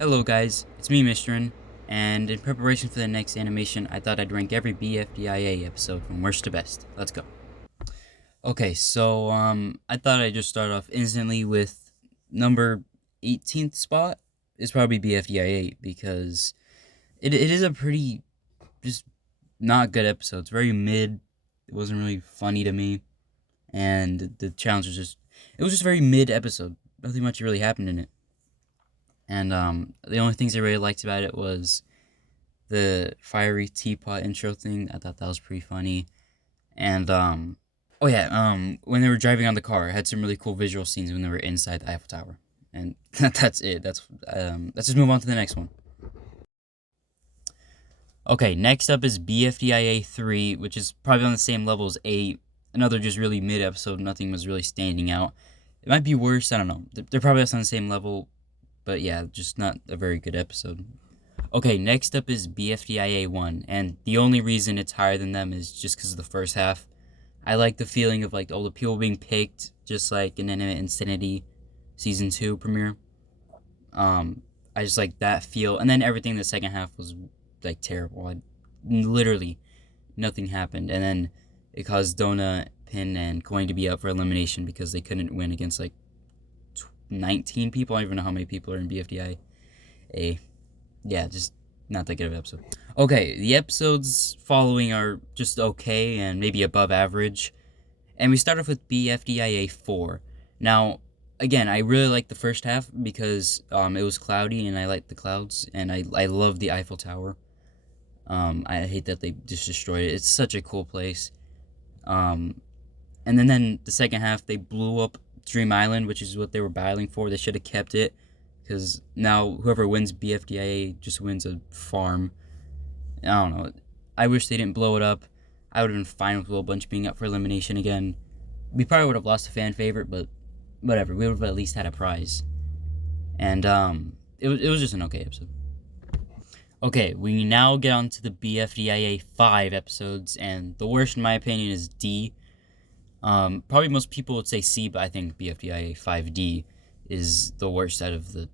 Hello guys, it's me Mistrin, and in preparation for the next animation, I thought I'd rank every Bfdia episode from worst to best. Let's go. Okay, so I thought I'd just start off instantly with number 18th spot. It's probably Bfdia 8 because it is a pretty just not good episode. It's very mid. It wasn't really funny to me, and the challenge was just a very mid episode. Nothing much really happened in it. And the only things I really liked about it was the fiery teapot intro thing. I thought that was pretty funny. And oh yeah, when they were driving on the car, it had some really cool visual scenes when they were inside the Eiffel Tower. And that's it. Let's just move on to the next one. Okay, next up is Bfdia 3, which is probably on the same level as 8. Another just really mid episode. Nothing was really standing out. It might be worse. I don't know. They're probably on the same level. But yeah, just not a very good episode. Okay, next up is Bfdia 1, and the only reason it's higher than them is just because of the first half. I like the feeling of like all the people being picked, just like in Insanity Season 2 premiere. I just like that feel, and then everything in the second half was like terrible. Literally nothing happened, and then it caused Donna, Pin, and Coin to be up for elimination because they couldn't win against like 19 people. I don't even know how many people are in Bfdia. Yeah, just not that good of an episode. Okay, the episodes following are just okay and maybe above average. And we start off with Bfdia 4. Now, again, I really like the first half because it was cloudy and I like the clouds and I love the Eiffel Tower. I hate that they just destroyed it. It's such a cool place. And then the second half, they blew up Dream Island, which is what they were battling for. They should have kept it because now whoever wins Bfdia just wins a farm. I don't know. I wish they didn't blow it up. I would have been fine with Will Bunch being up for elimination again. We probably would have lost a fan favorite, but whatever. We would have at least had a prize. And it was just an okay episode. Okay, we now get on to the Bfdia 5 episodes, and the worst in my opinion is D. Probably most people would say C, but I think Bfdia 5D is the worst out of the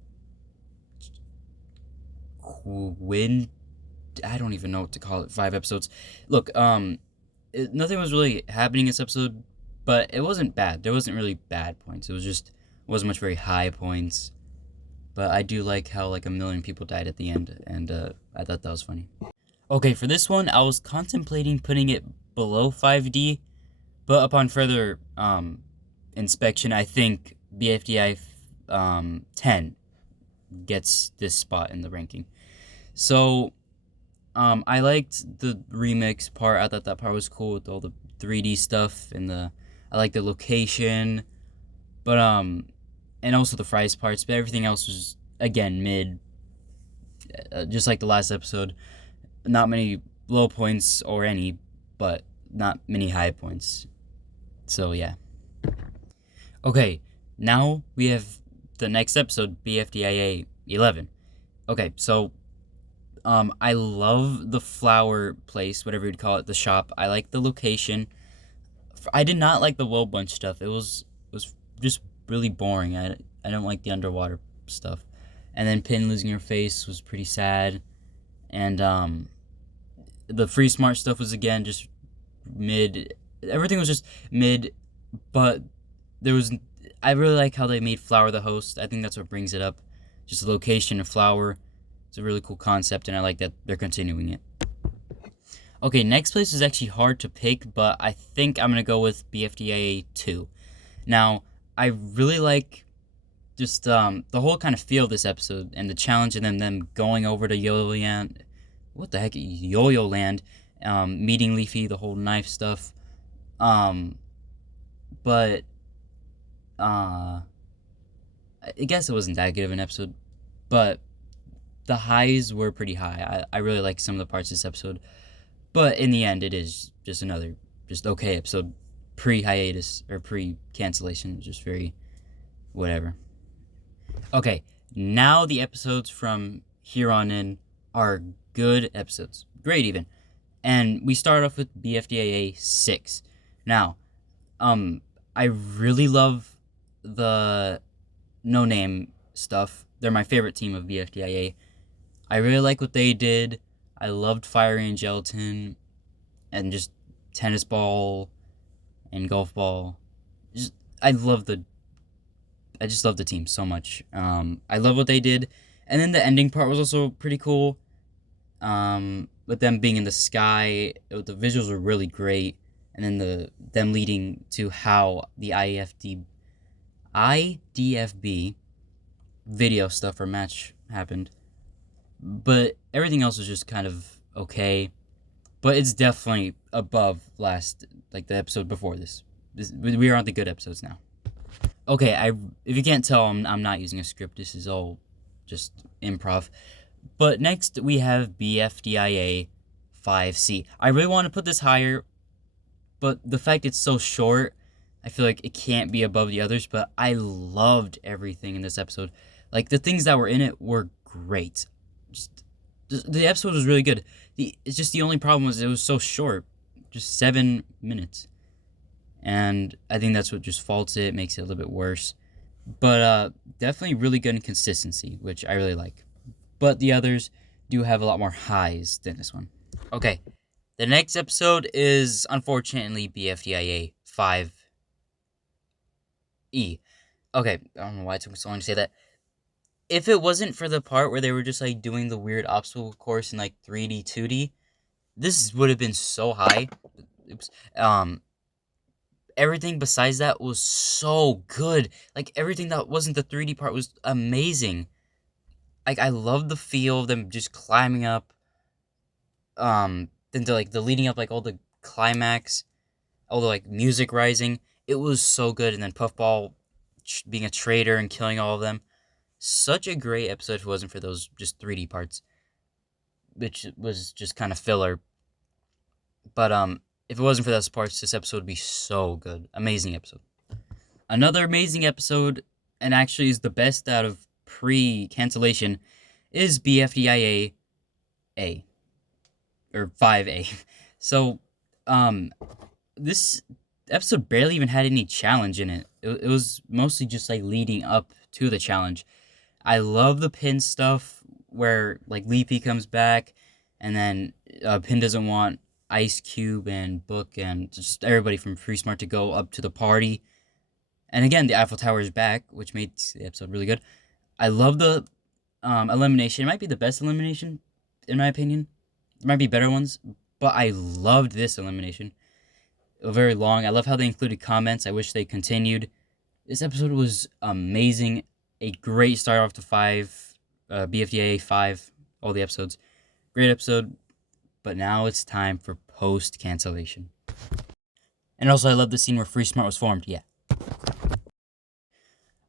I don't even know what to call it. 5 episodes. Look, nothing was really happening in this episode, but it wasn't bad. There wasn't really bad points. Wasn't much very high points. But I do like how like a million people died at the end, and I thought that was funny. Okay, for this one, I was contemplating putting it below 5D, but upon further inspection, I think Bfdi 10 gets this spot in the ranking. So I liked the remix part. I thought that part was cool with all the 3D stuff and I like the location, but and also the fries parts. But everything else was again mid, just like the last episode. Not many low points or any, but not many high points. So yeah. Okay, now we have the next episode, Bfdia 11. Okay, so I love the flower place, whatever you'd call it, the shop. I like the location. I did not like the Will Bunch stuff. It was just really boring. I don't like the underwater stuff. And then Pin losing her face was pretty sad. And the free smart stuff was again just mid. Everything was just mid, but I really like how they made Flower the host. I think that's what brings it up. Just the location of Flower. It's a really cool concept, and I like that they're continuing it. Okay, next place is actually hard to pick, but I think I'm going to go with Bfdia 2. Now, I really like just the whole kind of feel of this episode and the challenge and then them going over to Yo-Yo Land. What the heck? Yo-Yo Land. Meeting Leafy, the whole knife stuff. But I guess it wasn't that good of an episode, but the highs were pretty high. I really like some of the parts of this episode, but in the end, it is just another just okay episode, pre-hiatus or pre-cancellation, just very whatever. Okay, now the episodes from here on in are good episodes, great even, and we start off with Bfdia 6. Now, I really love the no name stuff. they're my favorite team of Bfdia. I really like what they did. I loved Fiery and Gelatin, and just tennis ball and golf ball. Just I love the I just love the team so much. I love what they did, and then the ending part was also pretty cool. With them being in the sky, the visuals were really great, and then them leading to how the IDFB video stuff or match happened. But everything else was just kind of okay. But it's definitely above the episode before this. We are on the good episodes now. Okay, if you can't tell, I'm not using a script. This is all just improv. But next we have Bfdia 5C. I really want to put this higher, but the fact it's so short, I feel like it can't be above the others. But I loved everything in this episode. Like, the things that were in it were great. The episode was really good. It's just the only problem was it was so short, just 7 minutes. And I think that's what just faults it, makes it a little bit worse. But definitely really good in consistency, which I really like. But the others do have a lot more highs than this one. Okay, the next episode is, unfortunately, Bfdia 5E. Okay, I don't know why it took me so long to say that. If it wasn't for the part where they were just, like, doing the weird obstacle course in, like, 3D, 2D, this would have been so high. Oops. Everything besides that was so good. Like, everything that wasn't the 3D part was amazing. Like, I love the feel of them just climbing up. Then the leading up, like, all the climax, all the, like, music rising. It was so good. And then Puffball being a traitor and killing all of them. Such a great episode if it wasn't for those just 3D parts, which was just kind of filler. But if it wasn't for those parts, this episode would be so good. Amazing episode. Another amazing episode, and actually is the best out of pre-cancellation, is Bfdia A. Or 5A. So, this episode barely even had any challenge in it. It was mostly just, like, leading up to the challenge. I love the Pin stuff where, like, Leafy comes back, and then Pin doesn't want Ice Cube and Book and just everybody from Free Smart to go up to the party. And again, the Eiffel Tower is back, which made the episode really good. I love the elimination. It might be the best elimination, in my opinion. There might be better ones, but I loved this elimination. It was very long. I love how they included comments. I wish they continued. This episode was amazing. A great start off to Bfdia 5, all the episodes. Great episode, but now it's time for post-cancellation. And also, I love the scene where Free Smart was formed, yeah.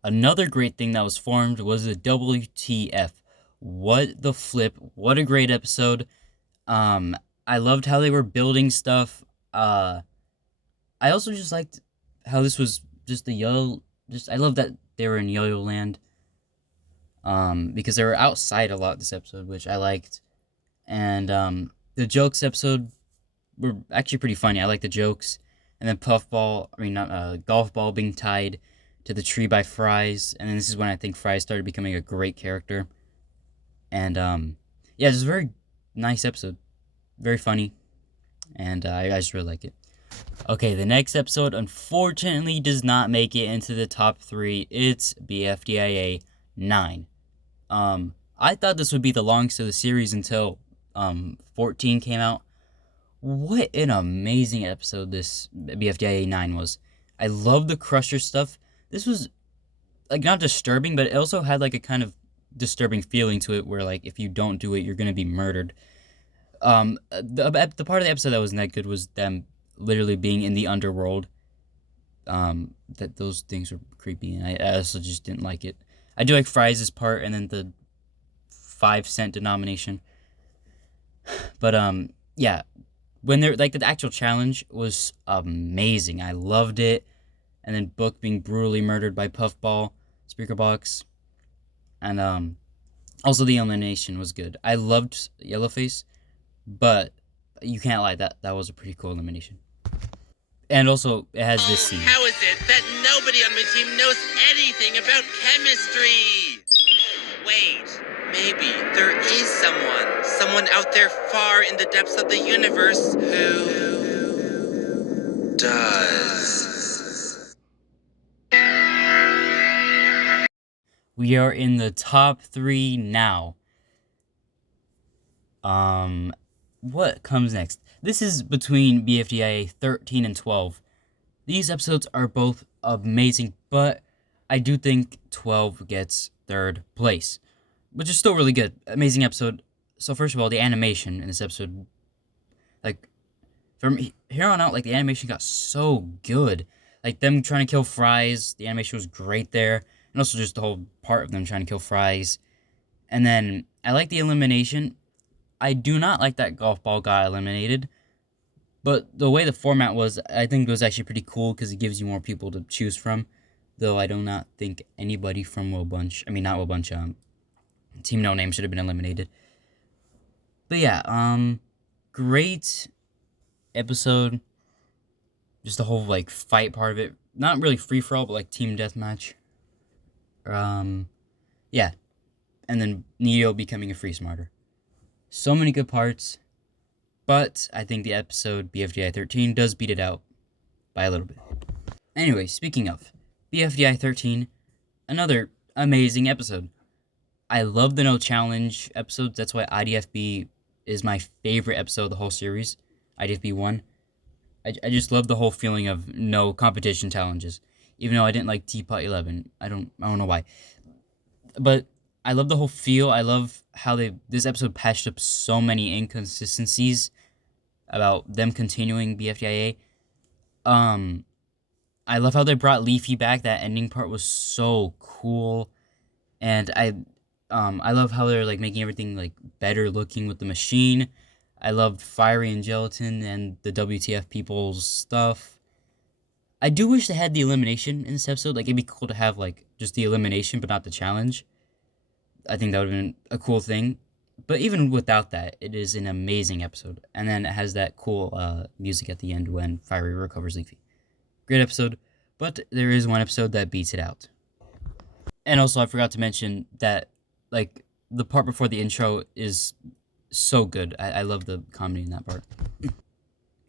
Another great thing that was formed was the WTF. What the flip, what a great episode. I loved how they were building stuff. I also just liked how this was just I love that they were in Yo-Yo Land. Because they were outside a lot this episode, which I liked. And the jokes episode were actually pretty funny. I like the jokes. And then Golf Ball being tied to the tree by Fries. And then this is when I think Fries started becoming a great character. And yeah, just a very nice episode. Very funny. And I just really like it. Okay, the next episode unfortunately does not make it into the top 3. It's Bfdia 9. I thought this would be the longest of the series until 14 came out. What an amazing episode this Bfdia 9 was. I love the Crusher stuff. This was, like, not disturbing, but it also had, like, a kind of disturbing feeling to it where, like, if you don't do it, you're gonna be murdered. The part of the episode that wasn't that good was them literally being in the underworld. That those things were creepy, and I also just didn't like it. I do like Fries' part, and then the 5-cent denomination. But yeah, when they're like, the actual challenge was amazing. I loved it. And then Book being brutally murdered by Puffball, Speaker Box, and also the elimination was good. I loved Yellowface, but you can't lie, that was a pretty cool elimination. And also, it has this scene. How is it that nobody on my team knows anything about chemistry? Wait, maybe there is someone out there far in the depths of the universe who does. We are in the top 3 now. What comes next? This is between Bfdia 13 and 12. These episodes are both amazing, but I do think 12 gets third place, which is still really good. Amazing episode. So first of all, the animation in this episode, like from here on out, like the animation got so good. Like them trying to kill Fries, the animation was great there, and also just the whole part of them trying to kill Fries. And then I like the elimination. I do not like that golf ball got eliminated, but the way the format was, I think it was actually pretty cool because it gives you more people to choose from. Though I do not think anybody from Team No Name should have been eliminated. But yeah, great episode. Just the whole like fight part of it. Not really free for all, but like team deathmatch. Yeah. And then Neo becoming a free smarter. So many good parts. But I think the episode Bfdi 13 does beat it out by a little bit. Anyway, speaking of Bfdi 13, another amazing episode. I love the No Challenge episodes. That's why IDFB is my favorite episode of the whole series. IDFB 1. I just love the whole feeling of no competition challenges. Even though I didn't like Teapot 11. I don't know why. But I love the whole feel. I love how this episode patched up so many inconsistencies about them continuing BFDIA. I love how they brought Leafy back. That ending part was so cool. And I love how they're like making everything like better looking with the machine. I loved Fiery and Gelatin and the WTF people's stuff. I do wish they had the elimination in this episode. Like, it'd be cool to have like just the elimination, but not the challenge. I think that would have been a cool thing. But even without that, it is an amazing episode. And then it has that cool music at the end when Fiery recovers Leafy. Great episode. But there is one episode that beats it out. And also, I forgot to mention that, like, the part before the intro is so good. I love the comedy in that part.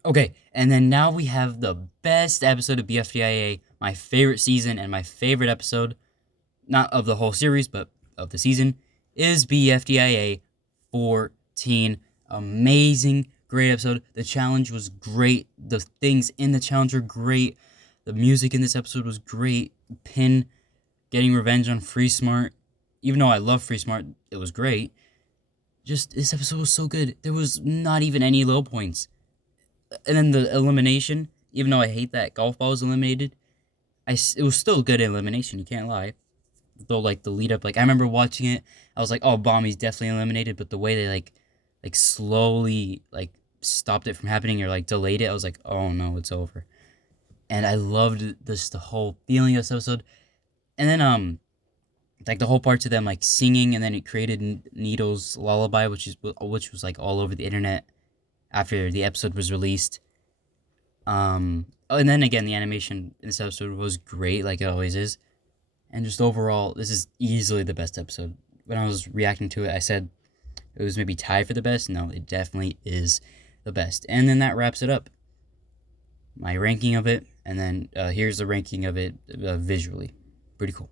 Okay, and then now we have the best episode of BFDIA, my favorite season and my favorite episode, not of the whole series, but of the season, is BFDIA 14. Amazing, great episode. The challenge was great. The things in the challenge were great. The music in this episode was great. Pin getting revenge on Free Smart. Even though I love Free Smart, it was great. Just, this episode was so good. There was not even any low points. And then the elimination, even though I hate that golf ball was eliminated, it was still a good elimination, you can't lie. Though, like, the lead up, like, I remember watching it, I was like, oh, Bommy's definitely eliminated, but the way they, like slowly, like, stopped it from happening or, like, delayed it, I was like, oh, no, it's over. And I loved the whole feeling of this episode. And then, like, the whole parts of them, like, singing, and then it created Needle's lullaby, which was, like, all over the internet after the episode was released. And then, again, the animation in this episode was great, like it always is. And just overall, this is easily the best episode. When I was reacting to it, I said it was maybe tied for the best. No, it definitely is the best. And then that wraps it up. My ranking of it, and then here's the ranking of it visually. Pretty cool.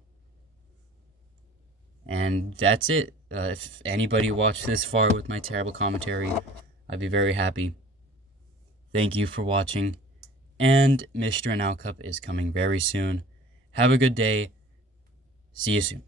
And that's it. If anybody watched this far with my terrible commentary, I'd be very happy. Thank you for watching. And Mr. Now Cup is coming very soon. Have a good day. See you soon.